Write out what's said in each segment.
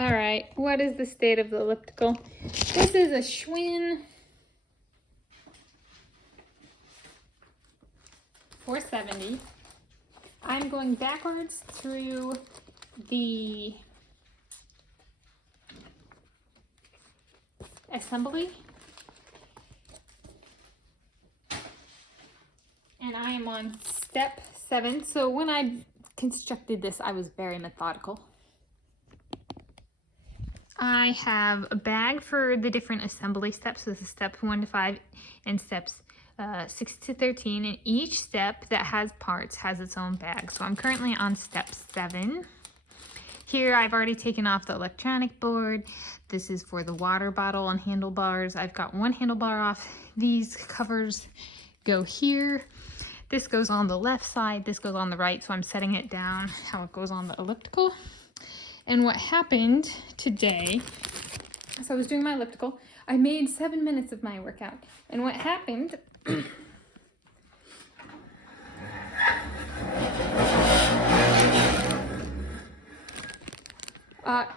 All right, what is the state of the elliptical? This is a Schwinn 470. I'm going backwards through the assembly. And I am on step 7. So when I constructed this, I was very methodical. I have a bag for the different assembly steps. So this is step 1 to 5 and steps 6 to 13. And each step that has parts has its own bag. So I'm currently on step 7. Here I've already taken off the electronic board. This is for the water bottle and handlebars. I've got one handlebar off. These covers go here. This goes on the left side. This goes on the right. So I'm setting it down how it goes on the elliptical. And what happened today, so I was doing my elliptical. I made 7 minutes of my workout. And what happened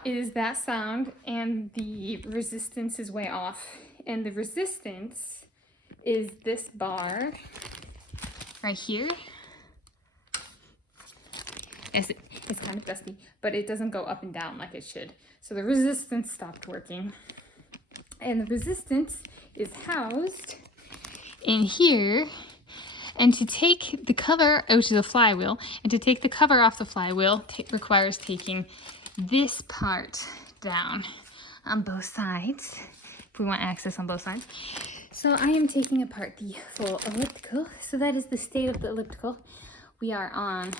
is that sound, and the resistance is way off. And the resistance is this bar right here. It's kind of dusty, but it doesn't go up and down like it should. So the resistance stopped working. And the resistance is housed in here. And to take the cover out of the flywheel, and to take the cover off the flywheel requires taking this part down on both sides, if we want access on both sides. So I am taking apart the full elliptical. So that is the state of the elliptical. We are on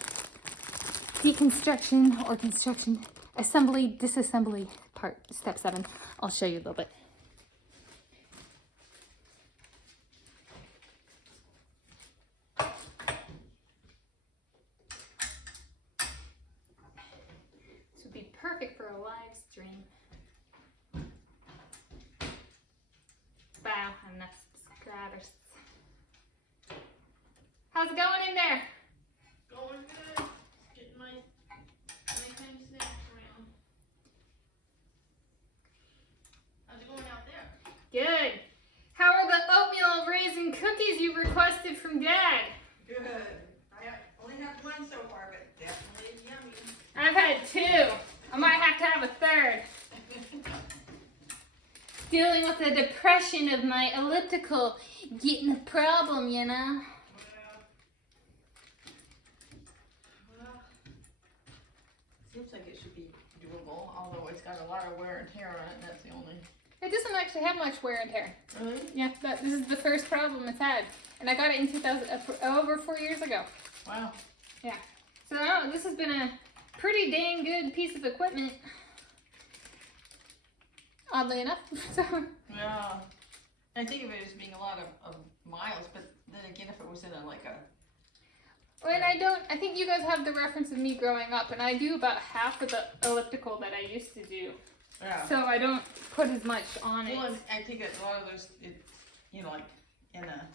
deconstruction or construction, assembly, disassembly part, step 7. I'll show you a little bit. This would be perfect for a live stream. Wow, enough subscribers. How's it going in there? Going good. Getting my nighttime snack around. How's it going out there? Good. How are the oatmeal raisin cookies you requested from Dad? Good. I only have one so far, but definitely yummy. I've had 2. I might have to have a 3rd. Dealing with the depression of my elliptical getting a problem, you know? Well, seems like it should be doable, although it's got a lot of wear and tear on it, and that's the only. It doesn't actually have much wear and tear. Really? Yeah, this is the first problem it's had. And I got it in 2000, over 4 years ago. Wow. Yeah. So this has been a pretty dang good piece of equipment. Oddly enough. So. Yeah. I think of it as being a lot of miles, but then again, if it was in And I think you guys have the reference of me growing up, and I do about half of the elliptical that I used to do. Yeah. So I don't put as much on it. Well, I think a lot of those, like in a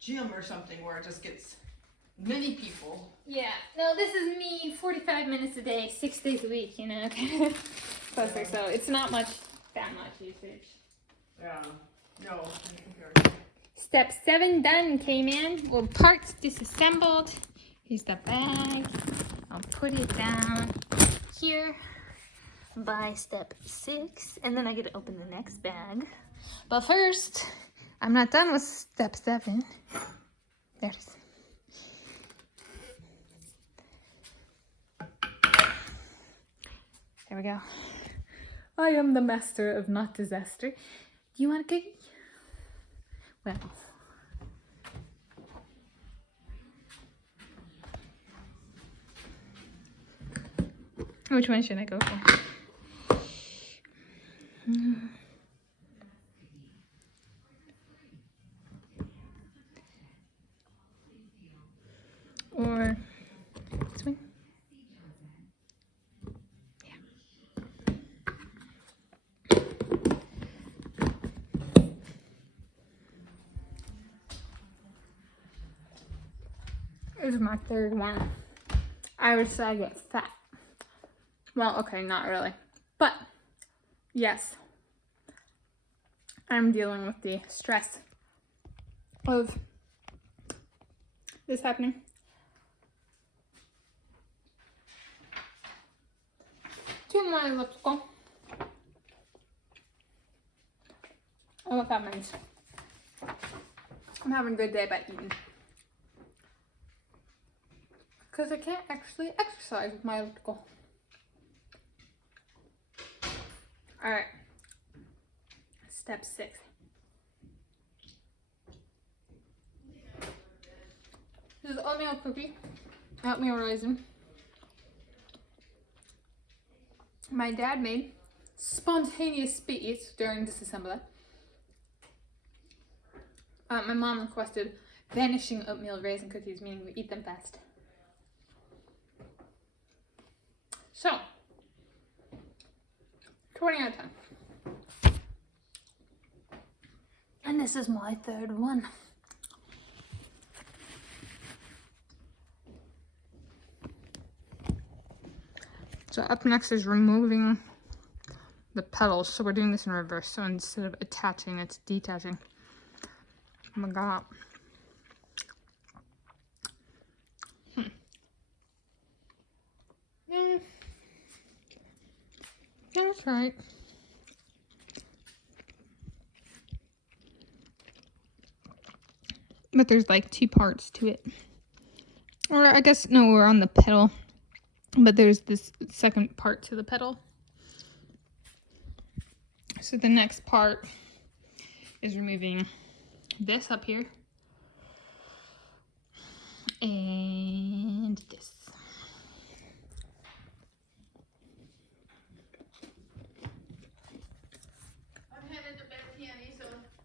gym or something where it just gets many people. Yeah. No, this is me 45 minutes a day, 6 days a week, you know. So it's not that much usage. Yeah. No. In Step 7 done, K-Man. Well, parts disassembled. Here's the bag. I'll put it down here by step 6, and then I get to open the next bag. But first, I'm not done with step 7. There it is. There we go. I am the master of not disaster. Do you want a cookie? Well. Which one should I go for? Or this one? This is my 3rd one. I would say I get fat. Well, okay, not really. But Yes, I'm dealing with the stress of this happening. To my elliptical. And what that means. I'm having a good day by eating. Because I can't actually exercise with my elliptical. Alright. Step 6. This is oatmeal cookie. Oatmeal raisin. My dad made spontaneous speech during disassembly. My mom requested vanishing oatmeal raisin cookies, meaning we eat them fast. So, 20 out of 10. And this is my third one. So up next is removing the petals. So we're doing this in reverse. So instead of attaching, it's detaching. Oh my god. Yeah, that's right. But there's like 2 parts to it. Or I guess, no, we're on the petal. But there's this second part to the petal. So the next part is removing this up here. And this. I'm headed to bed, Tanis, so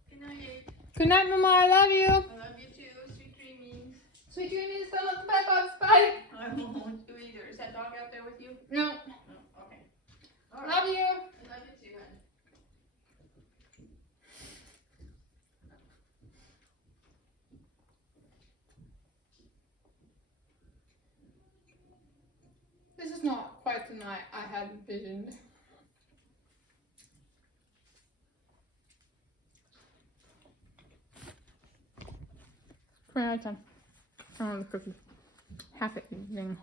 good night. Good night, Mama. I love you. I love you too. Sweet dreamings. Sweet dreams. Don't let the bed bugs bite. I won't do either. Is that dog out there with you? No. Oh, okay. All right. Love you. I love you too, honey. This is not quite the night I had envisioned. Twenty out of 10. I want the cookie. Half it eating.